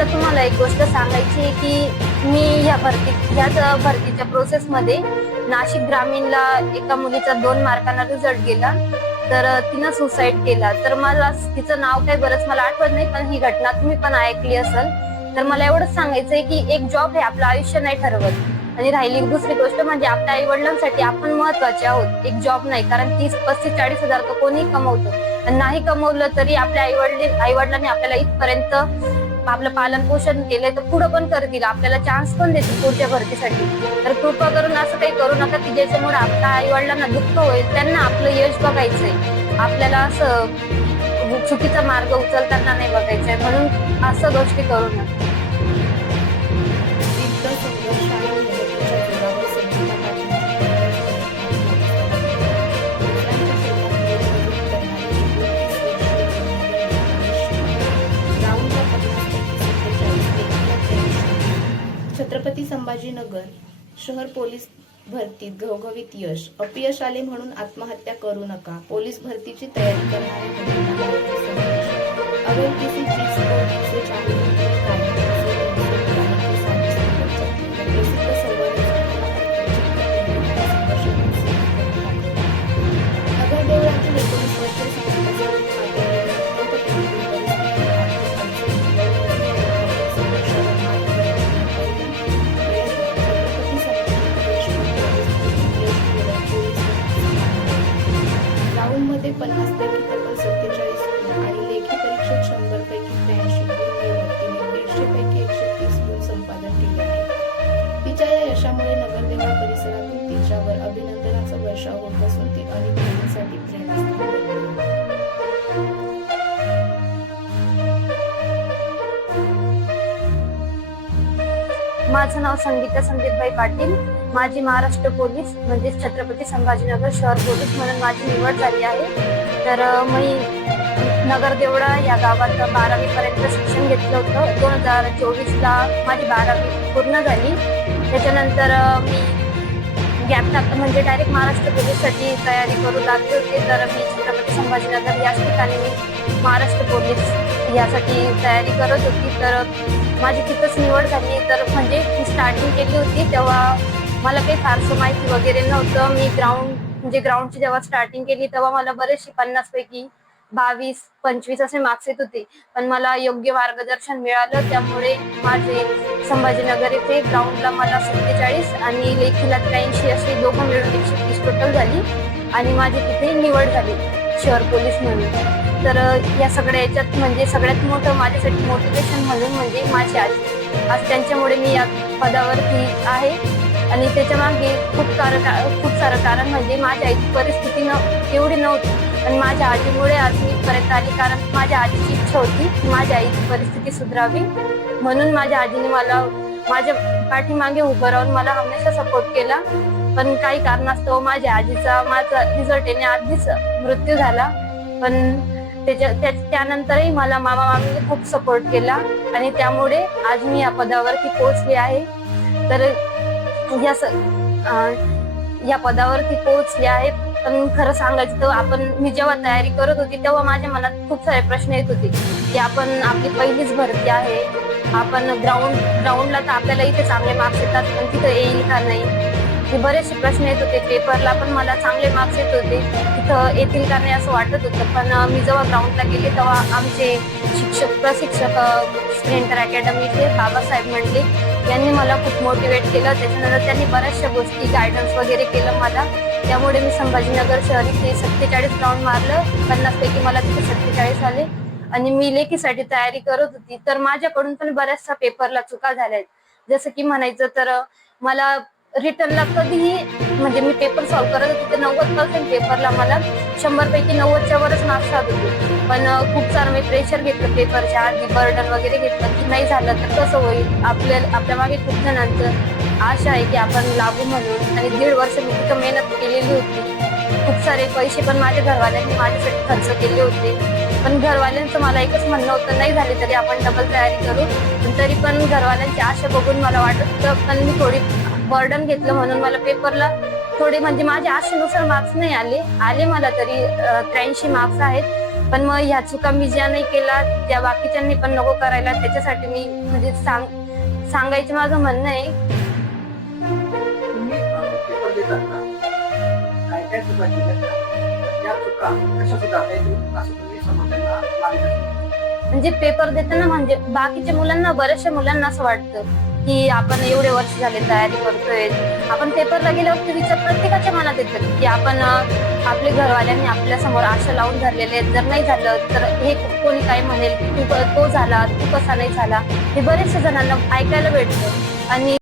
मला तुम्हाला एक गोष्ट सांगायची आहे की मी ह्याच भरतीच्या प्रोसेसमध्ये नाशिक ग्रामीणला एका मुलीचा 2 मार्कांना रिझल्ट गेला, तर तिनं सुसाईड केला. तर मला तिचं नाव काही बरंच मला आठवत नाही, पण ही घटना तुम्ही पण ऐकली असेल. तर मला एवढंच सांगायचंय की एक जॉब हे आपलं आयुष्य नाही ठरवत, आणि राहिली दुसरी गोष्ट म्हणजे आपल्या आई वडिलांसाठी आपण महत्वाचे आहोत, एक जॉब नाही. कारण 30-35-40 हजार तर कोणी कमवतो, आणि नाही कमवलं तरी आपल्या आई वडिलांनी आपल्याला इथपर्यंत आपलं पालन पोषण केलंय, तर पुढे पण करतील, आपल्याला चान्स पण देतील पुढच्या भरतीसाठी. तर कृपा करून असं काही करू नका की ज्याच्यामुळे आपल्या आई वडिलांना दुःख होईल. त्यांना आपलं यश बघायचंय, आपल्याला असं चुकीचा मार्ग उचलताना नाही बघायचंय, म्हणून असं गोष्टी करू नका. तीव्र संघर्ष आणि मेहनतीच्या जोरावर संगीता छत्रपती संभाजीनगर शहर पोलीस भरतीत घवघवीत यश. अपयश आले म्हणून आत्महत्या करू नका. पोलीस भरतीची तयारी करणाऱ्या अगर किसी चीज को से चाहिए मध्ये 50 पैकी तब्बल 47 गुण आणि लेखी परीक्षेत 100 पैकी 83 गुण मिळवत तिने 150 पैकी 130 गुण संपादन केले आहे. तिच्या या यशामुळे नगरदेवा परिसरातून तिच्यावर अभिनंदनाचा वर्षाव होत असून ती अनेक मुलींसाठी प्रेरणास्थान बनली आहे. माझं नाव संगीता संदीपबाई पाटील. माझी महाराष्ट्र पोलीस म्हणजे छत्रपती संभाजीनगर शहर पोलीस म्हणून माझी निवड झाली आहे. तर मी नगरदेवळा या गावात 12वी पर्यंत शिक्षण घेतलं होतं. 2024ला माझी 12वी पूर्ण झाली. त्याच्यानंतर मी गॅप टाकलं, म्हणजे डायरेक्ट महाराष्ट्र पोलीससाठी तयारी करू लागले होते. तर मी छत्रपती संभाजीनगर याच ठिकाणी मी महाराष्ट्र पोलीस यासाठी तयारी करत होती. तर माझी तिथंच निवड झाली. तर म्हणजे मी स्टार्टिंग केली होती तेव्हा मला काही फारसं माहिती वगैरे नव्हतं. मी ग्राउंडची जेव्हा स्टार्टिंग केली तेव्हा मला बरेचसे 50 पैकी 22-25 असे मार्क्स येत होते, पण मला योग्य मार्गदर्शन मिळालं. त्यामुळे माझे संभाजीनगर येथे ग्राउंडला मला 47 आणि लेखीला 83 असे दोघं मिळून 130 टोटल झाली, आणि माझी तिथे निवड झाली शहर पोलीस म्हणून. तर या सगळ्या याच्यात म्हणजे सगळ्यात मोठं माझ्यासाठी मोटिवेशन म्हणून म्हणजे माझी आजी. आज त्यांच्यामुळे मी या पदावरती आहे, आणि त्याच्या मागे खूप सारं कारण म्हणजे माझ्या आईची परिस्थिती एवढी नव्हती, पण माझ्या आजीमुळे आज मी परत आली. कारण माझ्या आजीची इच्छा होती की माझ्या आईची परिस्थिती सुधारावी, म्हणून माझ्या आजीने मला माझ्या पाठीमागे उभं राहून मला हमेशा सपोर्ट केला. पण काही कारणास्तव माझ्या आजीचा माझा रिझल्ट येण्याआधीच मृत्यू झाला, पण त्यानंतरही मला मामा मामीने खूप सपोर्ट केला, आणि त्यामुळे आज मी या पदावरती पोहोचले आहे. तर या पदावरती पोहोचले आहे. पण खरं सांगायचं तर मी जेव्हा तयारी करत होती तेव्हा माझ्या मनात खूप सारे प्रश्न येत होते की आपण आपली पहिलीच भरती आहे, आपण ग्राउंडला तर आपल्याला इथे चांगले मार्क्स येतात, पण तिथं येईल का नाही, हे बरेचसे प्रश्न येत होते. पेपरला पण मला चांगले मार्क्स येत होते, तिथं येतील का नाही असं वाटत होतं. पण मी जेव्हा ग्राउंडला गेले तेव्हा आमचे प्रशिक्षक स्प्रिंटर अकॅडमीचे बाबासाहेब मंडलिक यांनी मला खूप मोटिवेट केलं. त्याच्यानंतर त्यांनी बऱ्याचशा गोष्टी गायडन्स वगैरे केलं मला. त्यामुळे मी संभाजीनगर शहर इथे 47 ग्राउंड मारलं, 50 पैकी मला तिथे 47 आले, आणि मी लेखीसाठी तयारी करत होती. तर माझ्याकडून पण बऱ्याचशा पेपरला चुका झाल्या आहेत. जसं की म्हणायचं तर मला रिटर्नला कधीही म्हणजे मी पेपर सॉल्व्ह करत होते तर 90% पेपरला मला 100 पैकी 90च्या वरच मार्क्स आले होते. पण खूप सारं मी प्रेशर घेतलं पेपरच्या आधी, बर्डन वगैरे घेतलं की नाही झालं तर कसं होईल. आपल्या मागे खूप जणांचं आशा आहे की आपण लागू म्हणून, आणि 1.5 वर्ष मी तिथं मेहनत केलेली होती. खूप सारे पैसे पण माझ्या घरवाल्यांनी माझ्यासाठी खर्च केले होते. पण घरवाल्यांचं मला एकच म्हणणं होतं, नाही झाले तरी आपण डबल तयारी करू. पण तरी पण घरवाल्यांची आशा बघून मला वाटत होतं, पण मी थोडी बर्डन घेतलं म्हणून मला पेपरला थोडे म्हणजे माझ्या आशेनुसार मार्क्स नाही आले मला तरी 83 मार्क्स आहेत. पण मग ह्या चुका मी ज्या नाही केला त्या बाकीच्यांनी पण नको करायला, त्याच्यासाठी मी म्हणजे सांगायचं माझं म्हणणं आहे. तुम्ही पेपर देताना काय काय चुका केल्या त्या चुका कशा सुधारता येतील असं तुम्ही समाजाला मार्गदर्शन करा. म्हणजे पेपर देताना म्हणजे बाकीच्या मुलांना, बऱ्याचशा मुलांना असं वाटतं की आपण एवढे वर्ष झाले तयारी करतोय, आपण पेपरला गेल्यावर ते विचार प्रत्येकाच्या मनात येतात की आपण आपल्या घरवाल्यांनी आपल्या समोर आशा लावून धरलेले आहेत, जर नाही झालं तर हे कोणी काय म्हणेल, तू तो झाला, तू कसा नाही झाला, हे बरेचशा जणांना ऐकायला भेटतं. आणि